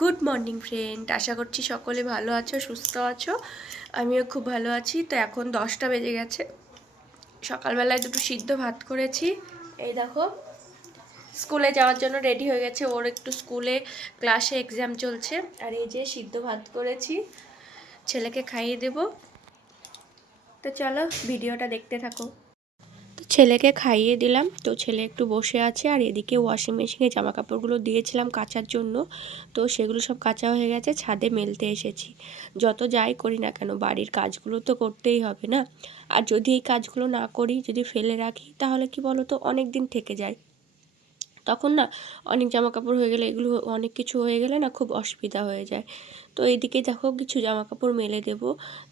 Good morning friend, আশা করছি সকলে ভালো আছো, সুস্থ আছো। আমিও খুব ভালো আছি। তো এখন 10টা বেজে গেছে। সকালবেলায় দুটো সিদ্ধ ভাত করেছি। এই দেখো, স্কুলে যাওয়ার জন্য রেডি হয়ে গেছে। ওর একটু স্কুলে ক্লাসে এক্সাম চলছে। আর এই যে সিদ্ধ ভাত করেছি, ছেলেকে খাইয়ে দেব। তো চলো ভিডিওটা দেখতে থাকো। তো ছেলেকে খাইয়ে দিলাম। তো ছেলে একটু বসে আছে। আর এদিকে ওয়াশিং মেশিনে জামা কাপড়গুলো দিয়েছিলাম কাচার জন্য। তো সেগুলো সব কাচা হয়ে গেছে, ছাদে মেলতে এসেছি। যত যাই করি না কেন, বাড়ির কাজগুলো তো করতেই হবে না। আর যদি এই কাজগুলো না করি, যদি ফেলে রাখি, তাহলে কি বলো তো, অনেক দিন থেকে যায়। তখন না অনেক জামা কাপড় হয়ে গেলে, এগুলো অনেক কিছু হয়ে গেলে না খুব অসুবিধা হয়ে যায়। তো এইদিকে দেখো কিছু জামা কাপড় মেলে দেব।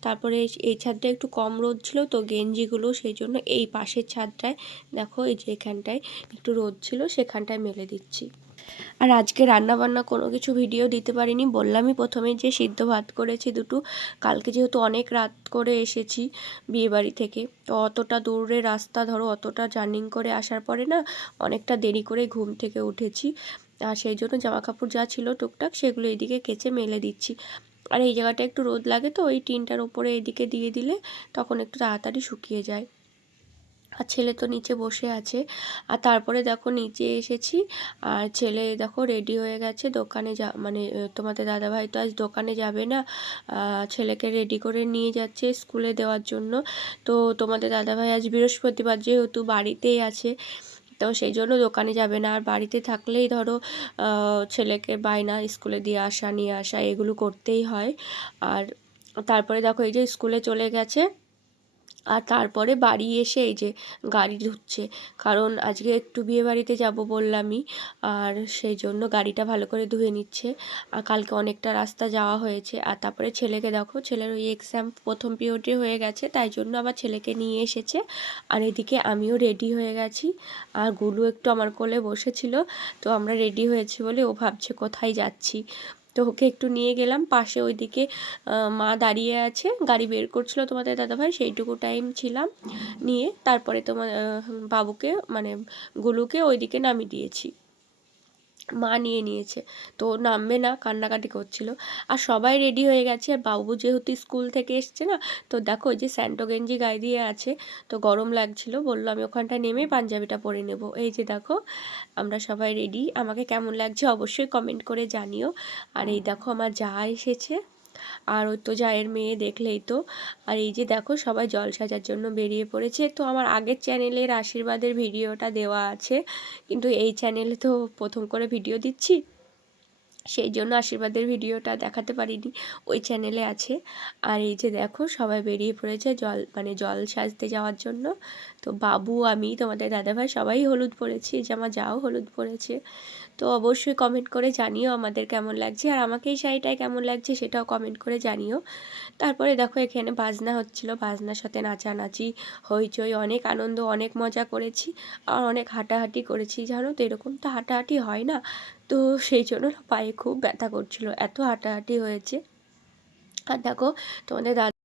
তারপরে এই ছাদটা একটু কম রোদ ছিল, তো গেঞ্জিগুলো সেই জন্য এই পাশের ছাদটায় দেখো, এই যে এখানটায় একটু রোদ ছিল, সেখানটায় মেলে দিচ্ছি। আর আজকে রান্নাবান্না কোনো কিছু ভিডিও দিতে পারিনি, বললামই প্রথমে যে সিদ্ধ ভাত করেছি দুটো। কালকে যেহেতু অনেক রাত করে এসেছি বিয়েবাড়ি থেকে, তো অতটা দূরে রাস্তা, ধরো অতটা জার্নিং করে আসার পরে না অনেকটা দেরি করে ঘুম থেকে উঠেছি। আর সেই জন্য জামা কাপড় যা ছিল টুকটাক সেগুলো এইদিকে কেচে মেলে দিচ্ছি। আর এই জায়গাটা একটু রোদ লাগে, তো ওই টিনটার উপরে এদিকে দিয়ে দিলে তখন একটু তাড়াতাড়ি শুকিয়ে যায়। আর ছেলে তো নিচে বসে আছে। আর তারপরে দেখো নিচে এসেছি। আর ছেলে দেখো রেডি হয়ে গেছে, দোকানে মানে তোমাদের দাদাভাই তো আজ দোকানে যাবে না, ছেলেকে রেডি করে নিয়ে যাচ্ছে স্কুলে দেওয়ার জন্য। তো তোমাদের দাদাভাই আজ বৃহস্পতিবার যেহেতু বাড়িতেই আছে, তো সেই জন্য দোকানে যাবে না। আর বাড়িতে থাকলেই ধরো ছেলেকে বায়না, স্কুলে দিয়ে আসা নিয়ে আসা এগুলো করতেই হয়। আর তারপরে দেখো এই যে স্কুলে চলে গেছে। আর তারপরে বাড়ি এসে এই যে গাড়ি ধুচ্ছে, কারণ আজকে একটু বিয়ে বাড়িতে যাব বললামই। আর সেই জন্য গাড়িটা ভালো করে ধুয়ে নিচ্ছে। আর কালকে অনেকটা রাস্তা যাওয়া হয়েছে। আর তারপরে ছেলেকে দেখো, ছেলের ওই এক্সাম প্রথম পিরিয়ডে হয়ে গেছে, তাই জন্য আবার ছেলেকে নিয়ে এসেছে। আর এদিকে আমিও রেডি হয়ে গেছি। আর গুলু একটু আমার কোলে বসেছিল। তো আমরা রেডি হয়েছি বলে ও ভাবছে কোথায় যাচ্ছি। তো ওকে একটু নিয়ে গেলাম পাশে, ওইদিকে মা দাঁড়িয়ে আছে, গাড়ি বের করছিল তোমাদের দাদাভাই, সেইটুকু টাইম ছিলাম। নিয়ে তারপরে তোমার বাবুকে মানে গুলুকে ওইদিকে নামিয়ে দিয়েছি। মা নিয়ে নিয়েছে, তো নামবে না, কান্নাকাটি করছিল। আর সবাই রেডি হয়ে গেছে। আর বাবু যেহেতু স্কুল থেকে এসছে না, তো দেখো ওই যে স্যান্টো গেঞ্জি গায়ে দিয়ে আছে, তো গরম লাগছিল, বললো আমি ওখানটা নেমে পাঞ্জাবিটা পরে নেব। এই যে দেখো আমরা সবাই রেডি। আমাকে কেমন লাগছে অবশ্যই কমেন্ট করে জানিও। আর এই দেখো আমার যা এসেছে, আর ওই তো জায়ের মেয়ে দেখলেই তো। আর এই যে দেখো সবাই জল সাজার জন্য বেরিয়ে পড়েছে। তো আমার আগের চ্যানেলের আশীর্বাদের ভিডিওটা দেওয়া আছে, কিন্তু এই চ্যানেলে তো প্রথম করে ভিডিও দিচ্ছি, সেই জন্য আশীর্বাদের ভিডিওটা দেখাতে পারিনি, ওই চ্যানেলে আছে। আর এই যে দেখো সবাই বেরিয়ে পড়েছে জল সাজতে যাওয়ার জন্য। তো বাবু, আমি, তোমাদের দাদাভাই সবাই হলুদ পরেছি, যে আমার যাও হলুদ পরেছে। তো অবশ্যই কমেন্ট করে জানিও আমাদের কেমন লাগছে, আর আমাকে এই শাড়িটায় কেমন লাগছে সেটাও কমেন্ট করে জানিও। তারপরে দেখো এখানে বাজনা হচ্ছিল, বাজনার সাথে নাচানাচি, হইচই, অনেক আনন্দ, অনেক মজা করেছি। আর অনেক হাঁটাহাঁটি করেছি, জানো তো এরকম তো হাঁটাহাঁটি হয় না। তো সেই জন্য না পায়ে খুব ব্যথা করছিল, এত হাঁটাহাঁটি হয়েছে। আর দেখো তোমাদের দাদা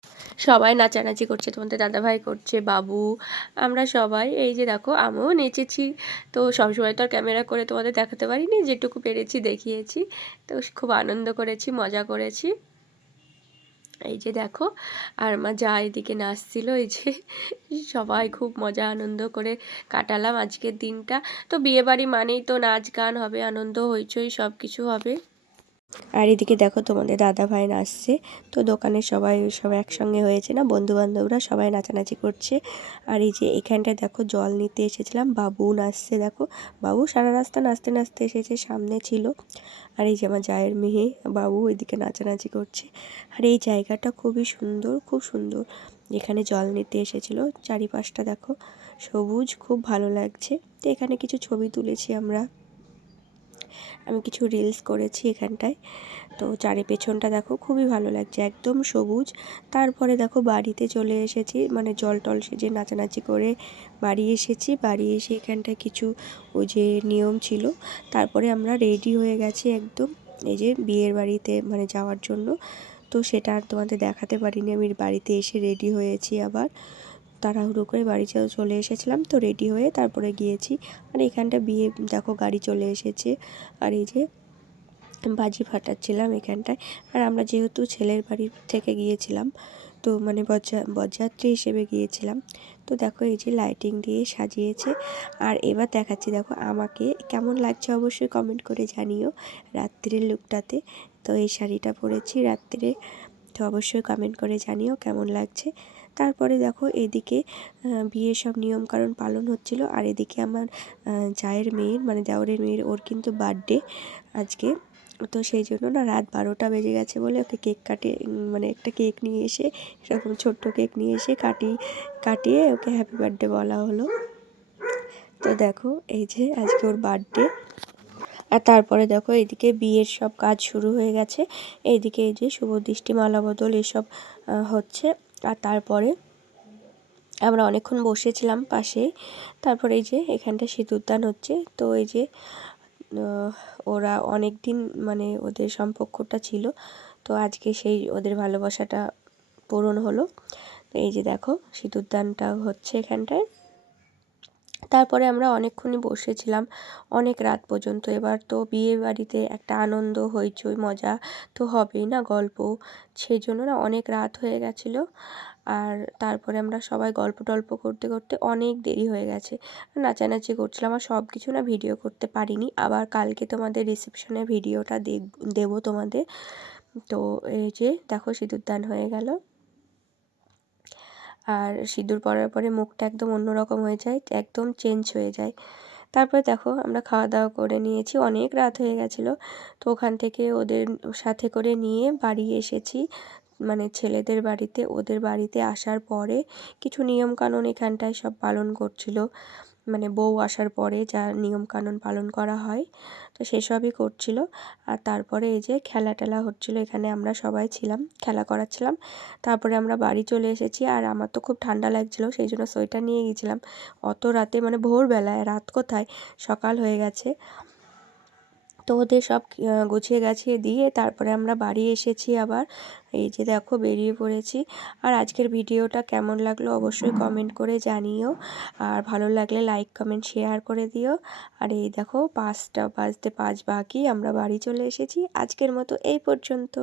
সবাই নাচানাচি করছে, তোমাদের দাদাভাই করছে, বাবু, আমরা সবাই এই যে দেখো আমিও নেচেছি। তো সবসময় তো আর ক্যামেরা করে তোমাদের দেখাতে পারিনি, যেটুকু পেরেছি দেখিয়েছি। তো খুব আনন্দ করেছি, মজা করেছি। এই যে দেখো, আর আমার যা এদিকে নাচছিল, এই যে সবাই খুব মজা আনন্দ করে কাটালাম আজকের দিনটা। তো বিয়েবাড়ি মানেই তো নাচ গান হবে, আনন্দ হইচই সব কিছু হবে। আর এদিকে দেখো তোমাদের দাদা ভাই নাচছে। তো দোকানের সবাই সব একসঙ্গে হয়েছে না, বন্ধু বান্ধবরা সবাই নাচানাচি করছে। আর এই যে এখানটায় দেখো জল নিতে এসেছিলাম, বাবু নাচছে দেখো। বাবু সারা রাস্তা নাচতে নাচতে এসেছে, সামনে ছিল। আর এই যে আমার জায়ের মেয়ে বাবু এদিকে নাচানাচি করছে। আর এই জায়গাটা খুবই সুন্দর, খুব সুন্দর। এখানে জল নিতে এসেছিল, চারিপাশটা দেখো সবুজ, খুব ভালো লাগছে। তো এখানে কিছু ছবি তুলেছি আমরা, আমি কিছু রিলস করেছি এখানটায়। তো পেছনটা দেখো খুবই ভালো লাগছে, একদম সবুজ। তারপরে দেখো বাড়িতে চলে এসেছি, মানে জল টল সেজে নাচানাচি করে বাড়ি এসেছি। বাড়ি এসে এখানটায় কিছু ওই যে নিয়ম ছিল, তারপরে আমরা রেডি হয়ে গেছি একদম, এই যে বিয়ের বাড়িতে মানে যাওয়ার জন্য। তো সেটা আর তোমাদের দেখাতে পারিনি, আমি বাড়িতে এসে রেডি হয়েছি আবার, তাড়াহুড়ো করে বাড়ি চলে এসেছিলাম। তো রেডি হয়ে তারপরে গিয়েছি। আর এখানটা বিয়ে দেখো গাড়ি চলে এসেছে। আর এই যে বাজি ফাটাচ্ছিলাম এখানটায়। আর আমরা যেহেতু ছেলের বাড়ি থেকে গিয়েছিলাম, তো মানে বরযাত্রী হিসেবে গিয়েছিলাম, তো দেখো এই যে লাইটিং দিয়ে সাজিয়েছে। আর এবার দেখাচ্ছি, দেখো আমাকে কেমন লাগছে অবশ্যই কমেন্ট করে জানিও রাত্রির লুকটাতে। তো এই শাড়িটা পরেছি রাত্রিরে, তো অবশ্যই কমেন্ট করে জানিও কেমন লাগছে। তারপরে দেখো এদিকে বিয়ের সব নিয়মকানুন পালন হচ্ছিল। আর এদিকে আমার জায়ের মেয়ের মানে দেওরের মেয়ের ওর কিন্তু বার্থডে আজকে। তো সেই জন্য না রাত 12টা বেজে গেছে বলে ওকে কেক কাটে মানে একটা কেক নিয়ে এসে, এরকম ছোট্ট কেক নিয়ে এসে কাটিয়ে ওকে হ্যাপি বার্থডে বলা হলো। তো দেখো এই যে আজকে ওর বার্থডে। আর তারপরে দেখো এইদিকে বিয়ের সব কাজ শুরু হয়ে গেছে। এইদিকে এই যে শুভদৃষ্টি মালা বদল এসব হচ্ছে। আর তারপরে আমরা অনেকক্ষণ বসেছিলাম পাশেই। তারপরে এই যে এখানটা সিঁদুরদান হচ্ছে। তো এই যে ওরা অনেক দিন মানে ওদের সম্পর্কটা ছিল, তো আজকে সেই ওদের ভালোবাসাটা পূরণ হলো। তো এই যে দেখো সিঁদুরদানটা হচ্ছে এখানটায়। তারপরে আমরা অনেকক্ষণই বসেছিলাম, অনেক রাত পর্যন্ত। এবার তো বিয়ে বাড়িতে একটা আনন্দ হইচই মজা তো হবেই না, গল্প, সেই জন্য না অনেক রাত হয়ে গেছিলো। আর তারপরে আমরা সবাই গল্প টল্প করতে করতে অনেক দেরি হয়ে গেছে, নাচানাচি করছিলাম। আর সব কিছু না ভিডিও করতে পারিনি, আবার কালকে তোমাদের রিসেপশনের ভিডিওটা দেবো তোমাদের। তো এই যে দেখো সিঁদুরদান হয়ে গেল। আর সিঁদুর পরার পরে মুখটা একদম অন্যরকম হয়ে যায়, একদম চেঞ্জ হয়ে যায়। তারপরে দেখো আমরা খাওয়া দাওয়া করে নিয়েছি, অনেক রাত হয়ে গেছিলো। তো ওখান থেকে ওদের সাথে করে নিয়ে বাড়ি এসেছি, মানে ছেলেদের বাড়িতে। ওদের বাড়িতে আসার পরে কিছু নিয়মকানুন এখানটায় সব পালন করছিল, মানে বউ আসার পরে যা নিয়মকানুন পালন করা হয়, তো সেসবই করছিল। আর তারপরে এই যে খেলা টেলা হচ্ছিলো, এখানে আমরা সবাই ছিলাম, খেলা করাচ্ছিলাম। তারপরে আমরা বাড়ি চলে এসেছি। আর আমার তো খুব ঠান্ডা লাগছিলো, সেই জন্য সোয়েটার নিয়ে গেছিলাম। অত রাতে মানে ভোরবেলায়, রাত কোথায়, সকাল হয়ে গেছে। তো ওদের সব গুছিয়ে গাছিয়ে দিয়ে তারপরে আমরা বাড়ি এসেছি আবার। এই যে দেখো বেরিয়ে পড়েছি। আর আজকের ভিডিওটা কেমন লাগলো অবশ্যই কমেন্ট করে জানিও। আর ভালো লাগলে লাইক কমেন্ট শেয়ার করে দিও। আর এই দেখো 5টা বাজতে 5 বাকি, আমরা বাড়ি চলে এসেছি। আজকের মতো এই পর্যন্ত।